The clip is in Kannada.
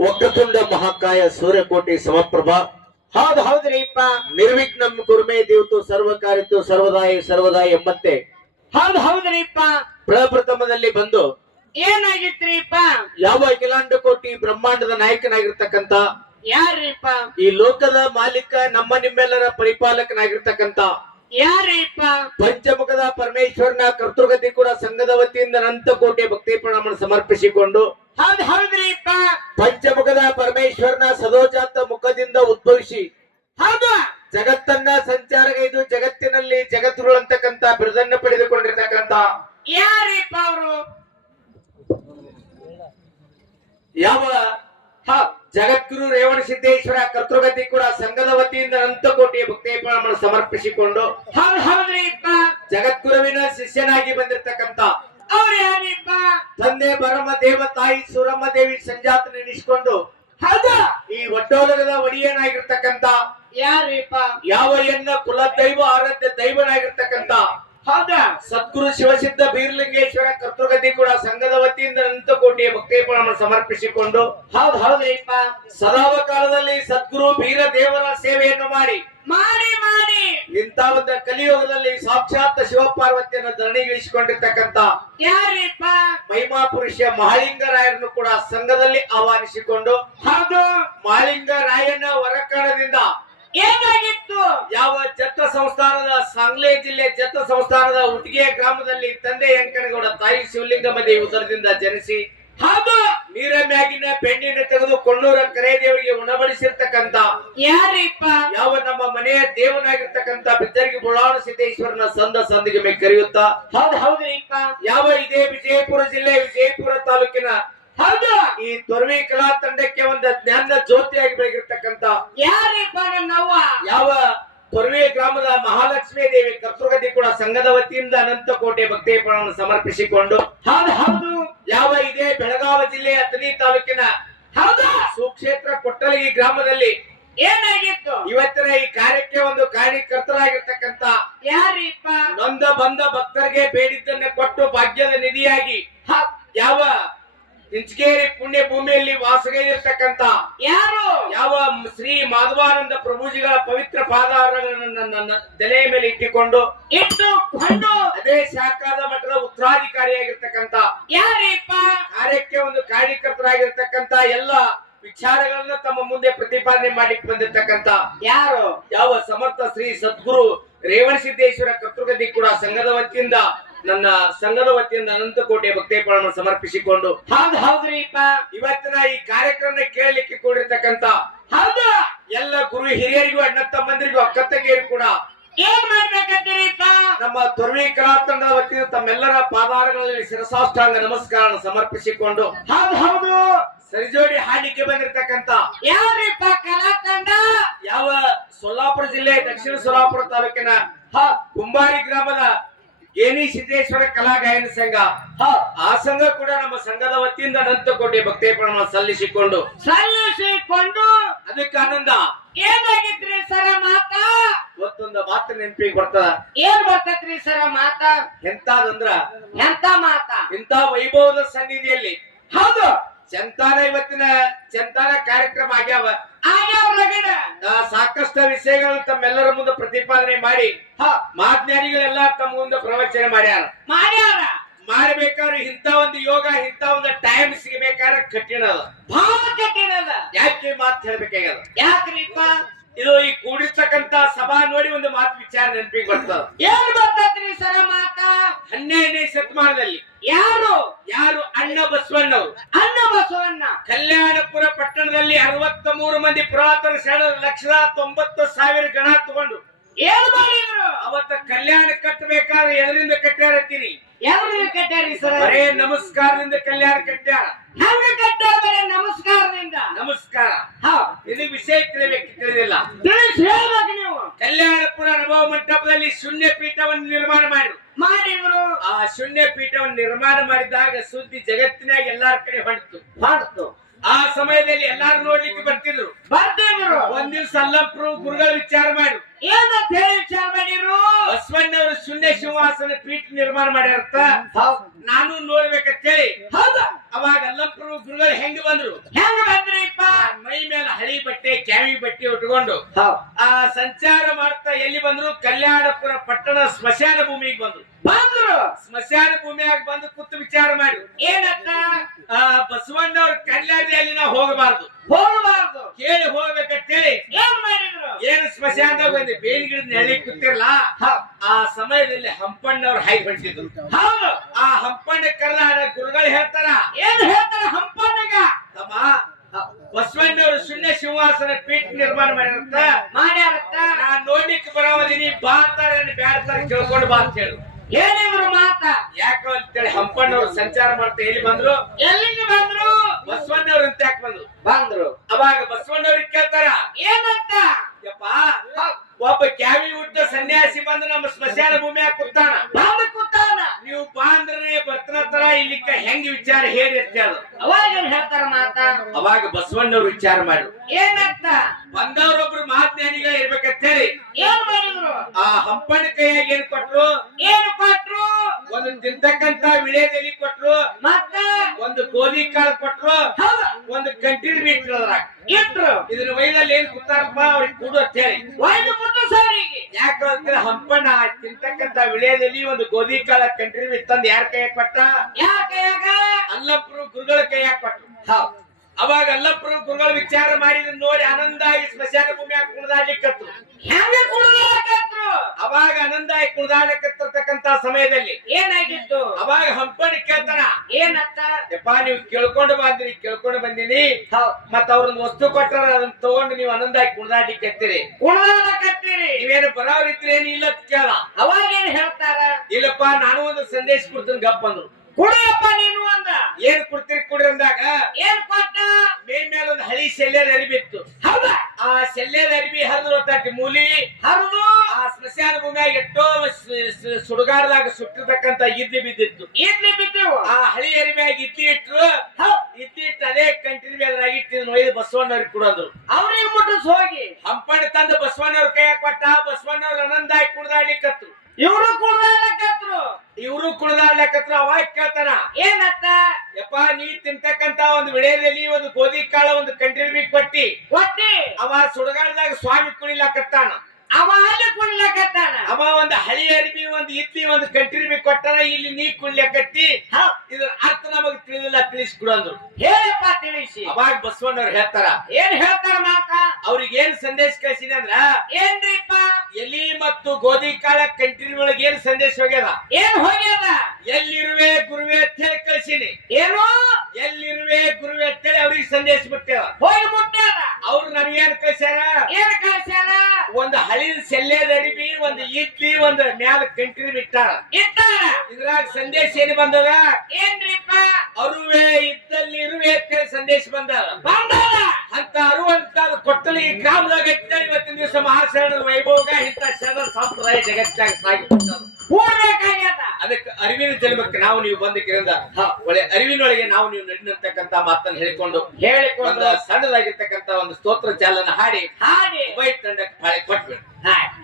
ಒಕ್ಕತುಂಡ ಮಹಾಕಾಯ ಸೂರ್ಯಕೋಟಿ ಸಮಪ್ರಭ. ಹೌದ್ ಹೌದ್ರಿಪ್ಪ ನಿರ್ವಿಘ್ನ ಕುರ್ಮೇ ದೇವತು ಸರ್ವಕಾರಿತು ಸರ್ವದಾಯ ಸರ್ವದಾಯ ಎಂಬಂತೆ. ಹೌದ್ ಹೌದ್ರಿಪ್ಪ ಪ್ರಪ್ರಥಮದಲ್ಲಿ ಬಂದು ಏನಾಗಿತ್ರಿಪ್ಪ ಯಾವ ಅಖಿಲಾಂಡ ಕೋಟಿ ಬ್ರಹ್ಮಾಂಡದ ನಾಯಕನಾಗಿರ್ತಕ್ಕಂತ ಯಾರಿಪ್ಪ ಈ ಲೋಕದ ಮಾಲೀಕ ನಮ್ಮ ನಿಮ್ಮೆಲ್ಲರ ಪರಿಪಾಲಕನಾಗಿರ್ತಕ್ಕಂತ ಯಾರಿಪ್ಪ ಪಂಚಮುಖದ ಪರಮೇಶ್ವರನ ಕರ್ತೃಗತಿ ಕೂಡ ಸಂಘದ ವತಿಯಿಂದ ಅನಂತ ಕೋಟಿ ಭಕ್ತಿ ಪ್ರಣಾಮ ಸಮರ್ಪಿಸಿಕೊಂಡು ಹೌದ್ ಹೌದ್ರಿಪ್ಪ ಪಂಚಮುಖದ ಪರಮೇಶ್ವರನ ಸದೋಜಾತ ಮುಖದಿಂದ ಉದ್ಭವಿಸಿ ಹೌದು. ಜಗತ್ತನ್ನ ಸಂಚಾರಗೈದು ಜಗತ್ತಿನಲ್ಲಿ ಜಗತ್ತುಗಳು ಅಂತಕ್ಕಂತ ಬಿರುದನ್ನ ಪಡೆದುಕೊಂಡಿರ್ತಕ್ಕಂತ ಯಾರಿಪ್ಪ ಅವರು? ಯಾವ ಹ ಜಗದ್ಗುರು ರೇವಣ ಸಿದ್ದೇಶ್ವರ ಕರ್ತೃಗತಿ ಕೂಡ ಸಂಘದ ವತಿಯಿಂದ ಅನಂತ ಕೋಟಿ ಭಕ್ತಿ ಸಮರ್ಪಿಸಿಕೊಂಡು ಹೌದ್ ಹೌದ್ರಿಪ್ಪ ಜಗದ್ಗುರುವಿನ ಶಿಷ್ಯನಾಗಿ ಬಂದಿರತಕ್ಕಂತ ಅವ್ರು ಯಾರಿಪ್ಪ ತಂದೆ ಬರಮ ದೇವ ತಾಯಿ ಸುರಮ್ಮ ದೇವಿ ಸಂಜಾತ ನೆನೆಸ್ಕೊಂಡು ಹೌದಾ. ಈ ಒಡ್ಡೋಲಗದ ಒಡಿಯನಾಗಿರ್ತಕ್ಕಂತ ಯಾರಿಪ್ಪ? ಯಾವ ಎನ್ನ ಕುಲದೈವ ಆರಾಧ್ಯ ದೈವನಾಗಿರ್ತಕ್ಕಂತ ಹೌದಾ. ಸದ್ಗುರು ಶಿವಸಿದ್ಧ ಬೀರ್ಲಿಂಗೇಶ್ವರ ಕರ್ತೃಗತಿ ಕೂಡ ಸಂಘದ ವತಿಯಿಂದ ಅನಂತ ಕೋಟಿಯ ಭಕ್ತಿ ಪ್ರಣಾಮ ಸಮರ್ಪಿಸಿಕೊಂಡು ಹೌದ್ ಹೌದ್ರಿಪ್ಪ. ಸದಾವ ಕಾಲದಲ್ಲಿ ಸದ್ಗುರು ಬೀರ ದೇವರ ಸೇವೆಯನ್ನು ಮಾಡಿ ಮಾಡಿ ಇಂಥ ಕಲಿಯುಗದಲ್ಲಿ ಸಾಕ್ಷಾತ್ ಶಿವಪಾರ್ವತಿಯನ್ನು ಧರಣಿಗಿಳಿಸಿಕೊಂಡಿರ್ತಕ್ಕಂತ ಯಾರಿಪ್ಪ? ಮಹಿಮಾ ಪುರುಷ ಮಹಾಲಿಂಗರಾಯರನ್ನು ಕೂಡ ಸಂಘದಲ್ಲಿ ಆಹ್ವಾನಿಸಿಕೊಂಡು ಹೌದು. ಮಹಾಲಿಂಗರಾಯನ ಹೊರಕಾಣದಿಂದ ಏನಾಗಿತ್ತು? ಯಾವ ಜತ್ತ ಸಂಸ್ಥಾನದ ಸಾಂಗ್ಲೆ ಜಿಲ್ಲೆ ಜತ್ತ ಸಂಸ್ಥಾನದ ಉಟ್ಗೆ ಗ್ರಾಮದಲ್ಲಿ ತಂದೆ ಯಂಕನಗೌಡ ತಾಯಿ ಶಿವಲಿಂಗ ಮದಿ ಉದರದಿಂದ ಜನಿಸಿ ನೀರ ಮ್ಯಾಗಿನ ಬೆಣ್ಣಿನ ತೆಗೆದು ಕೊಳ್ಳೂರ ಕರೆದೇವರಿಗೆ ಉಣಬಡಿಸಿರ್ತಕ್ಕಂತ ಯಾರಿಪ್ಪ? ಯಾವ ನಮ್ಮ ಮನೆಯ ದೇವನಾಗಿರ್ತಕ್ಕಂತ ಬಿದ್ದರಿಗೆ ಬುಳಾಣ ಸಿದ್ದೇಶ್ವರನ ಸಂದ ಸಂದಿಗೆ ಮೇಲೆ ಕರೆಯುತ್ತಾ? ಹೌದು ಹೌದು ಯಾವ ಇದೇ ವಿಜಯಪುರ ಜಿಲ್ಲೆ ವಿಜಯಪುರ ತಾಲೂಕಿನ ಹೌದು. ಈ ತೊರವಿ ಕಲಾ ತಂಡಕ್ಕೆ ಒಂದು ಜ್ಞಾನ ಜ್ಯೋತಿಯಾಗಿ ಬೆಳಗಿರ್ತಕ್ಕಂತ ಯಾರಿಪ್ಪ ನನ್ನವ್ವ? ಯಾವ ತೊರವಿ ಗ್ರಾಮದ ಮಹಾಲಕ್ಷ್ಮೀ ದೇವಿ ಕರ್ತೃಗತಿ ಕೂಡ ಸಂಘದ ವತಿಯಿಂದ ಅನಂತಕೋಟೆ ಕೋಟಿ ಭಕ್ತಿ ಸಮರ್ಪಿಸಿಕೊಂಡು ಹೌದು ಹೌದು. ಯಾವ ಇದೆ? ಬೆಳಗಾವಿ ಜಿಲ್ಲೆಯ ಅಥಣಿ ತಾಲೂಕಿನ ಹೌದು. ಸುಕ್ಷೇತ್ರ ಕೊಟ್ಟಲಗಿ ಗ್ರಾಮದಲ್ಲಿ ಏನಾಗಿತ್ತು? ಇವತ್ತಿನ ಈ ಕಾರ್ಯಕ್ಕೆ ಒಂದು ಕಾರ್ಯಕರ್ತರಾಗಿರ್ತಕ್ಕಂತ ಯಾರಿಪ್ಪ? ನೊಂದ ಬಂದ ಭಕ್ತರಿಗೆ ಬೇಡಿದ್ದನ್ನ ಕೊಟ್ಟು ಭಾಗ್ಯದ ನಿಧಿಯಾಗಿ ಹ- ಯಾವ ಇಂಚಗೇರಿ ಪುಣ್ಯ ಭೂಮಿಯಲ್ಲಿ ವಾಸಗೈದಿರ್ತಕ್ಕಂತ ಯಾರು? ಯಾವ ಶ್ರೀ ಮಾಧವಾನಂದ ಪ್ರಭುಜಿಗಳ ಪವಿತ್ರ ಪಾದಾರಗಳನ್ನು ನನ್ನ ತಲೆಯ ಮೇಲೆ ಇಟ್ಟುಕೊಂಡು ಇಟ್ಟು ಕೊಂಡು ಅದೇ ಶಾಖಾದ ಮಠದ ಉತ್ತರಾಧಿಕಾರಿಯಾಗಿರ್ತಕ್ಕಂತ ಯಾರೀಪ ಕಾರ್ಯಕ್ಕೆ ಒಂದು ಕಾರ್ಯಕರ್ತರಾಗಿರ್ತಕ್ಕಂತ ಎಲ್ಲ ವಿಚಾರಗಳನ್ನ ತಮ್ಮ ಮುಂದೆ ಪ್ರತಿಪಾದನೆ ಮಾಡಿ ಬಂದಿರ್ತಕ್ಕಂತ ಯಾರು? ಯಾವ ಸಮರ್ಥ ಶ್ರೀ ಸದ್ಗುರು ರೇವಣ ಸಿದ್ದೇಶ್ವರ ಕರ್ತೃಗತಿ ಕೂಡ ಸಂಘದ ವತಿಯಿಂದ ನನ್ನ ಸಂಘದ ವತಿಯಿಂದ ಅನಂತ ಕೋಟಿ ಸಮರ್ಪಿಸಿಕೊಂಡು ಹೌದು ಹೌದ್ರಿ ಇವತ್ತಿನ ಈ ಕಾರ್ಯಕ್ರಮ ಕೇಳಲಿಕ್ಕೆ ಕೂಡಿರ್ತಕ್ಕಂತ ಹೌದು. ಎಲ್ಲ ಗುರು ಹಿರಿಯರಿಗೂ ಅಣ್ಣ ತಮ್ಮಂದಿರಿಗೂ ಅಕ್ಕ ತಂಗಿಯರಿಗೂ ಕೂಡ ಏನ್ ಮಾಡ್ಬೇಕಂತೀರಿಪ್ಪ ನಮ್ಮ ಧ್ರುವಿ ಕಲಾ ತಂಡದ ವತಿಯಿಂದ ತಮ್ಮೆಲ್ಲರ ಪಾದಾರಗಳಲ್ಲಿ ಶಿರಸಾಷ್ಟಾಂಗ ನಮಸ್ಕಾರ ಸಮರ್ಪಿಸಿಕೊಂಡು ಹೌದು ಹೌದು. ಸರಿಜೋಡಿ ಹಾಡಿಕೆ ಬಂದಿರತಕ್ಕಂತ ಯಾವ್ರಿಪ್ಪ ಕಲಾ ತಂಡ? ಯಾವ ಸೊಲ್ಲಾಪುರ ಜಿಲ್ಲೆ ದಕ್ಷಿಣ ಸೊಲ್ಲಾಪುರ ತಾಲೂಕಿನ ಹ ಕುಂಬಾರಿ ಗ್ರಾಮದ ಗೇಣಿ ಸಿದ್ದೇಶ್ವರ ಕಲಾ ಗಾಯನ ಸಂಘ ಹ. ಆ ಸಂಘ ಕೂಡ ನಮ್ಮ ಸಂಘದ ವತಿಯಿಂದ ಅನಂತ ಕೋಟಿ ಭಕ್ತಿ ಪ್ರಣಾಮ ಸಲ್ಲಿಸಿಕೊಂಡು. ಸಲ್ಲಿಸಿಕೊಂಡು. ಅದಕ್ಕೆ ಆನಂದ. ಏನಾಗಿದ್ರಿ ಸರ ಮಾತ? ಇವತ್ತೊಂದು ಮಾತು ನೆನಪಿಗೆ ಬರ್ತದ. ಏನ್ ಬರ್ತೈತ್ರಿ ಸರ ಮಾತ? ಎಂತಾದಂದ್ರ? ಎಂತ ಮಾತ? ಇಂತ ವೈಭವದ ಸನ್ನಿಧಿಯಲ್ಲಿ ಹೌದು. ಚಂತಾನ ಇವತ್ತಿನ ಚಂತಾನ ಕಾರ್ಯಕ್ರಮ ಆಗ್ಯಾವ ಆಗ್ಯಾವ. ಆ, ಸಾಕಷ್ಟು ವಿಷಯಗಳು ತಮ್ಮೆಲ್ಲರ ಮುಂದೆ ಪ್ರತಿಪಾದನೆ ಮಾಡಿ ಹಾ. ಮಾಜ್ಞಾನಿಗಳೆಲ್ಲ ತಮ್ಮ ಮುಂದೆ ಪ್ರವಚನ ಮಾಡ್ಯಾರ. ಮಾಡ್ಯಾರ. ಮಾಡ್ಬೇಕಾದ್ರೆ ಇಂಥ ಒಂದು ಯೋಗ ಇಂಥ ಒಂದು ಟೈಮ್ ಸಿಗಬೇಕಾದ್ರೆ ಕಠಿಣ ಅದ. ಭಾಳ ಅದ. ಯಾಕೆ ಮಾತು ಹೇಳ್ಬೇಕಾಗ್ಯದ? ಯಾಕ್ರಿಪ್ಪ? ಇದು ಈ ಕೂಡಿರ್ತಕ್ಕಂತ ಸಭಾ ನೋಡಿ ಒಂದು ಮಾತು ವಿಚಾರ ನೆನಪಿಗೆ ಬರ್ತದ. ಏನ್ ಬರ್ತೈತ್ರಿ ಸರ ಮಾತ? ಹನ್ನೆರಡನೇ ಶತಮಾನದಲ್ಲಿ. ಯಾರು? ಯಾರು? ಅಣ್ಣ ಬಸವಣ್ಣವರು. ಅಣ್ಣ ಬಸವಣ್ಣ. ಕಲ್ಯಾಣಪುರ ಪಟ್ಟಣದಲ್ಲಿ ಅರವತ್ತ ಮೂರು ಮಂದಿ ಪುರಾತನ ಶರಣ ಲಕ್ಷದ ತೊಂಬತ್ತು ಸಾವಿರ ಗಣ ತಗೊಂಡು. ಏನ್ ಮಾಡಿದ್ರು? ಅವತ್ತ ಕಲ್ಯಾಣ ಕಟ್ಟಬೇಕಾದ್ರೆ ಎದರಿಂದ ಕಟ್ಟಾರತ್ತೀರಿ ಎದರಿಂದ ಕಟ್ಟಾರಿ ಸರ್? ಬರೇ ನಮಸ್ಕಾರದಿಂದ ಕಲ್ಯಾಣ ಕಟ್ಟ್ಯಾರ ಹೆಂಗ ಕಟ್ಟಾರ ಬರೇ ನಮಸ್ಕಾರದಿಂದ? ನಮಸ್ಕಾರ. ಹಾ. ಇದು ವಿಷಯ ತಿಳಿಬೇಕು ತಿಳಿದಿಲ್ಲ. ತಿಳಿಸಿ ಹೇಳ್ಬೇಕು ನೀವು ಕಲ್ಯಾಣಪುರ ಅನುಭವ ಮಂಟಪದಲ್ಲಿ ಶೂನ್ಯ ಪೀಠವನ್ನು ನಿರ್ಮಾಣ ಮಾಡಿದ್ರು ಮಾಡಿದ್ರು. ಆ ಶೂನ್ಯ ಪೀಠವನ್ನು ನಿರ್ಮಾಣ ಮಾಡಿದಾಗ ಸುದ್ದಿ ಜಗತ್ತಿನಾಗ ಎಲ್ಲಾರ ಕಡೆ ಹೊಂಟಿತು. ಮಾಡ್ತು ಆ ಸಮಯದಲ್ಲಿ ಎಲ್ಲಾರು ನೋಡ್ಲಿಕ್ಕೆ ಬರ್ತಿದ್ರು. ಬರ್ತಿದ್ರು. ಒಂದ್ ದಿವ್ಸ ಅಲ್ಲಪ್ರು ಗುರುಗಳು ವಿಚಾರ ಮಾಡಿ ಏನಂತ ಹೇಳಿ ವಿಚಾರ ಮಾಡಿರು ಬಸವಣ್ಣವರು ಶೂನ್ಯ ಸಿಂಹಾಸನ ಪೀಠ ನಿರ್ಮಾಣ ಮಾಡ್ಯಾರತ್ತ. ನಾನು ನೋಡ್ಬೇಕಂತೇಳಿ. ಹೌದಾ. ಅವಾಗ ಅಲ್ಲಪ್ಪರು ಗುರುಗಳು ಹೆಂಗ್ ಬಂದ್ರು? ಹಳಿ ಬಂದ್ರಿ ಕ್ಯಾವಿ ಬಟ್ಟೆ ಉಟ್ಕೊಂಡು ಆ ಸಂಚಾರ ಮಾಡ್ತಾ ಎಲ್ಲಿ ಬಂದ್ರು? ಕಲ್ಯಾಣಪುರ ಪಟ್ಟಣ ಸ್ಮಶಾನ ಭೂಮಿಗೆ ಬಂದ್ರು. ಬಂದ್ರು. ಸ್ಮಶಾನ ಭೂಮಿಯಾಗ ಬಂದು ಕೂತು ವಿಚಾರ ಮಾಡಿ. ಏನತ್ತ ಆ ಬಸವಣ್ಣವ್ರ ಕಲ್ಯಾಣ ಅಲ್ಲಿ ನಾವು ಹೋಗಬಾರ್ದು. ಹೋಗಬಾರ್ದು. ಕೇಳಿ ಹೋಗ್ಬೇಕಂತೇಳಿ. ಏನ್ ಮಾಡಿದ್ರು? ಏನು ಸ್ಮಶಾನದಾಗ ಒಂದು ಬೇಲಿ ಗಿಡದ ನೆಳಿ ಕೂತಿರ್ಲ ಆ ಸಮಯದಲ್ಲಿ ಹಂಪಣ್ಣವ್ರು ಹೈ ಹೊಂಟಿದ್ರು. ಹೌದು ಆ ಹಂಪಣ್ಣ ಕರ್ನಾಟಕ ಗುರುಗಳು ಹೇಳ್ತಾರ. ಏನ್ ಹೇಳ್ತಾರ ಹಂಪಣ್ಣಗ? ತಮ್ಮ ಬಸವಣ್ಣವರು ಶೂನ್ಯ ಸಿಂಹಾಸನ ಪೀಠ ನಿರ್ಮಾಣ ಮಾಡಿರಂತ ಮಾಡ್ಯಾರತ್ತ? ನಾನ್ ನೋಡ್ಲಿಕ್ಕೆ ಬರೋದಿನಿ ಬಾತಾರ ಬ್ಯಾಡ್ತಾರ ಕೇಳ್ಕೊಂಡು ಬಾ ಅಂತ ಹೇಳು. ಏನಿದ್ರು ಮಾತ. ಯಾಕೆ ಅಂತೇಳಿ ಹಂಪಣ್ಣವ್ರು ಸಂಚಾರ ಮಾಡ್ತಾ ಎಲ್ಲಿ ಬಂದ್ರು? ಎಲ್ಲಿಂದ ಬಂದ್ರು? ಬಸವಣ್ಣವ್ರು ಅಂತ ಯಾಕೆ ಬಂದ್ರು? ಬಂದ್ರು. ಅವಾಗ ಬಸವಣ್ಣವ್ರಿಗೆ ಕೇಳ್ತಾರ. ಏನಂತ? ಯಪ್ಪ ಒಬ್ಬ ಕ್ಯಾವಿ ಉದ್ದ ಸನ್ಯಾಸಿ ಬಂದು ನಮ್ಮ ಸ್ಮಶಾನ ಭೂಮಿಯಾಗ ಕೂತಾನ. ಬಂದು ಕೂತಾನ. ನೀವು ಬಾಂದ್ರೆ ಭತ್ನ ಬರ್ತನತರ ಇಲ್ಲಿಕ್ಕ ಹೆಂಗ್ ವಿಚಾರ ಹೇಳಿ ಅಂತ ಹೇಳು ಅವಾಗ ಏನ್ ಹೇಳ್ತಾರ ಮಾತ? ಅವಾಗ ಬಸವಣ್ಣವ್ರು ವಿಚಾರ ಮಾಡು ಏನಂತ ಬಂದವರೊಬ್ರು ಮಹಾಜ್ಞಾನಿಗಳ ಇರ್ಬೇಕಂತ ಹೇಳಿ ಏನ್ ಮಾಡಿದ್ರು? ಆ ಹಂಪಣ್ಣ ಕೈಯಾಗ ಏನ್ ಕೊಟ್ರು? ಏನ್ ಕೊಟ್ರು? ಒಂದು ತಿಂತಕ್ಕಂತ ವಿಳೆದೆಲಿ ಕೊಟ್ರು ಮತ್ತ? ಒಂದು ಗೋಧಿ ಕಾಳು ಕೊಟ್ರು ಹೌದ. ಒಂದು ಬಿಟ್ರು ಅದ್ರಾಗ. ಇಟ್ರು. ಇದನ್ನ ವೈದಲ್ಲಿ ಏನ್ ಕೂತಾರಪ್ಪ ಅವ್ರಿಗೆ ಕೂಡು ಅಂತ ಹೇಳಿ. ಸಾರಿ. ಯಾಕಂದ್ರೆ ಹಂಪಣ್ಣ ತಿಂತಕ್ಕಂತ ವಿಳೆಯದಲ್ಲಿ ಒಂದು ಗೋಧಿ ಕಾಳ ಕಂಟಿನ್ಯೂ ತಂದು ಯಾರ ಕೈಯಾಗ ಕೊಟ್ಟ? ಯಾರ ಕೈಯಾಗ ಅಲ್ಲಪ್ಪರು ಗುರುಗಳ ಕೈಯಾಗ ಕೊಟ್ರು. ಅವಾಗ ಅಲ್ಲಪ್ಪರು ಗುರುಗಳ ವಿಚಾರ ಮಾಡಿದ ನೋಡಿ ಆನಂದ ಆಗಿ ಸ್ಮಶಾನ ಭೂಮಿಯಾಗ ಕುಣಿದಾಡ್ಲಿಕ್ಕತ್ತು ಹೆಂಗ ಅವಾಗ ಆನಂದ ಆಗಿ ಕುಣಿದಾಡ್ಲಿಕ್ಕತ್ತಿರ್ತಕ್ಕಂತ ಸಮಯದಲ್ಲಿ ಏನಾಗಿತ್ತು? ಅವಾಗ ಹಂಪಣಿ ಕೇಳ್ತಾನ. ಏನಂತ ಯಪ್ಪ ನೀವು ಕೇಳ್ಕೊಂಡು ಬಂದ್ರಿ ಕೇಳ್ಕೊಂಡು ಬಂದಿನಿ. ಮತ್ತ ಅವ್ರನ್ನ ವಸ್ತು ಕೊಟ್ಟರ ಅದನ್ನ ತಗೊಂಡು ನೀವು ಆನಂದಾಗಿ ಕುಣಿದಾಡ್ಲಿಕ್ಕೆ ಎತ್ತೀರಿ ಕುಡ್ದಾಕತ್ತೀರಿ ನೀವೇನು ಬರೋರಿದ್ರೆ ಏನು ಇಲ್ಲ ಕೇಳ. ಅವಾಗ ಏನ್ ಹೇಳ್ತಾರ? ಇಲ್ಲಪ್ಪ ನಾನು ಒಂದು ಸಂದೇಶ ಕೊಡ್ತೀನಿ ಗಪ್ಪ ಅಂದ್ರು. ಕೊಡಪ್ಪ ನೀನು ಅಂದ. ಏನ್ ಕೊಡ್ತೀರಿ ಕೊಡ್ರಿ ಅಂದಾಗ? ಏನ್ ಕೊಟ್ಟ? ಮೇ ಮೇಲೆ ಒಂದು ಹಳಿ ಶಲ್ಯದ ಅರಿಬಿತ್ತು ಹೌದಾ? ಆ ಶಲ್ಯದ ಅರಿಬಿ ಹರಿದ್ರು ಮೂಲಿ. ಹರಿದು ಆ ಸ್ಮಶಾನ ಭೂಮಿಯಾಗ ಎಷ್ಟೋ ಸುಡುಗಾರದಾಗ ಸುಟ್ಟಿರ್ತಕ್ಕಂತ ಇದ್ಲಿ ಬಿದ್ದಿತ್ತು. ಇದ್ಲಿ ಬಿದ್ದೆವು. ಆ ಹಳಿ ಇಡ್ಲಿ ಇದ್ಲಿ ಇಟ್ರು ಇದ್ಲಿ ಇಟ್ಟು ಅದೇ ಕಂಟಿನ ಮೇಲೆ ಇಟ್ಟಿದ್ ಒಯ್ದು ಬಸವಣ್ಣವ್ರಿಗೆ ಕೊಡೋದ್ರು. ಅವ್ರಿಗೆ ಮುಟ್ಟಿಸ್ ಹೋಗಿ. ಹಂಪಣ್ಣ ತಂದು ಬಸವಣ್ಣವ್ರ ಕೈಯಾಗ ಕೊಟ್ಟ ಬಸವಣ್ಣವ್ರ ಆನಂದಾಗಿ ಕುಡ್ದಾಡ್ಲಿಕ್ಕತ್ತು ಇವರು ಕುಡ್ದಾಡ್ಲಕ್ಕತ್ರು ಇವರು ಕುಡ್ದಾಡ್ಲಕ್ಕತ್ರು ಅವಾಗ ಕೇಳ್ತಾನ. ಏನತ್ತ? ಯಪ್ಪ ನೀ ತಿಂತಕ್ಕಂತ ಒಂದು ವಿಳೆಯಲ್ಲಿ ಒಂದು ಗೋಧಿ ಕಾಳ ಒಂದು ಕಂಟಿನ್ಯೂ ಕೊಟ್ಟಿ. ಕೊಟ್ಟಿ. ಅವ ಸುಡಗಾಡದಾಗ ಸ್ವಾಮಿ ಕುಣಿಲಾಕತ್ತಾನ ಅವ ಅಲ್ಲಿ ಕುಡ್ಲಾಕತ್ತಾನ ಅವ ಒಂದು ಹಳಿ ಅರಿಬಿ ಒಂದು ಕಂಟ್ರಿ ಒಂದು ಕಂಟಿನ್ಯೂ ಕೊಟ್ಟನ ಇಲ್ಲಿ ನೀ ಕುಣ್ಲಿಕತ್ತಿ ಇದ್ರ ಅರ್ಥ ನಮಗೆ ತಿಳಿದಿಲ್ಲ ತಿಳಿಸ್ಕೊಡು ಅಂದ್ರು. ಹೇಳಪ್ಪ ತಿಳಿಸಿ. ಅವಾಗ ಬಸವಣ್ಣವ್ರು ಹೇಳ್ತಾರ ಏನ್ ಹೇಳ್ತಾರ ಮಾಕ? ಅವ್ರಿಗೆ ಏನ್ ಸಂದೇಶ ಕಳಿಸಿದ ಅಂದ್ರ ಏನ್ರಿಪ್ಪ? ಎಲಿ ಮತ್ತು ಗೋಧಿ ಕಾಳ ಕಂಟ್ರಿ ಒಳಗೆ ಏನ್ ಸಂದೇಶ ಹೋಗ್ಯದ? ಏನ್ ಹೋಗ್ಯದ? ಎಲ್ಲಿರುವೆ ಗುರುವೆ ಅಂತ ಹೇಳಿ ಕಳಿಸಿನಿ. ಏನು? ಎಲ್ಲಿರುವೆ ಗುರುವೆ ಅಂತ ಹೇಳಿ ಅವ್ರಿಗೆ ಸಂದೇಶ ಬಿಟ್ಟೇವ ಹೋಗಿ ಮುಟ್ಟ ಅವ್ರು ನಮ್ಗೇನ್ ಕಳ್ಸ್ಯಾರ? ಏನ್ ಕಳ್ಸ್ಯಾರ? ಒಂದು ಹಳಿದ ಸೆಲ್ಲೇದ ಅರಿಬಿ ಒಂದು ಇಡ್ಲಿ ಒಂದು ಮ್ಯಾಲ ಕಂಟಿನ್ಯೂ ಬಿಟ್ಟಾರ ಇಟ್ಟಾರ. ಇದ್ರಾಗ ಸಂದೇಶ ಏನು ಬಂದದ? ಏನ್ರಿಪ್ಪ ಅರುವೆ ಇದ್ದಲ್ಲಿ ಇರುವೆ ಅಂತೇಳಿ ಸಂದೇಶ ಬಂದ ಬಂದದ. ಅಂತ ಅರುವಂತ ಕೊಟ್ಟಲು ಈ ಗ್ರಾಮದಾಗ ಇತ್ತ ಇವತ್ತಿನ ದಿವಸ ಮಹಾಶರಣರ ವೈಭೋಗ ಇಂತ ಶರಣ ಸಂಪ್ರದಾಯ ಜಗತ್ತಾಗ ಸಾಗಿ ಅದಕ್ಕೆ ಅರಿವಿನ ಜನ್ಮಕ್ಕೆ ನಾವು ನೀವು ಬಂದಕ್ಕಿರಿಂದ ಒಳ್ಳೆ ಅರಿವಿನೊಳಗೆ ನಾವು ನೀವು ನಡೆದಂತಕ್ಕಂತ ಮಾತನ್ನು ಹೇಳಿಕೊಂಡು ಹೇಳಿಕೊಂಡು. ಸಣ್ಣದಾಗಿರ್ತಕ್ಕಂತ ಒಂದು ಸ್ತೋತ್ರ ಚಾಲನ ಹಾಡಿ ಹಾಡಿ. ಉಭಯ ತಂಡಕ್ಕೆ ಪಾಳೆ ಕೊಟ್ಬಿಡು ಹಾಡಿ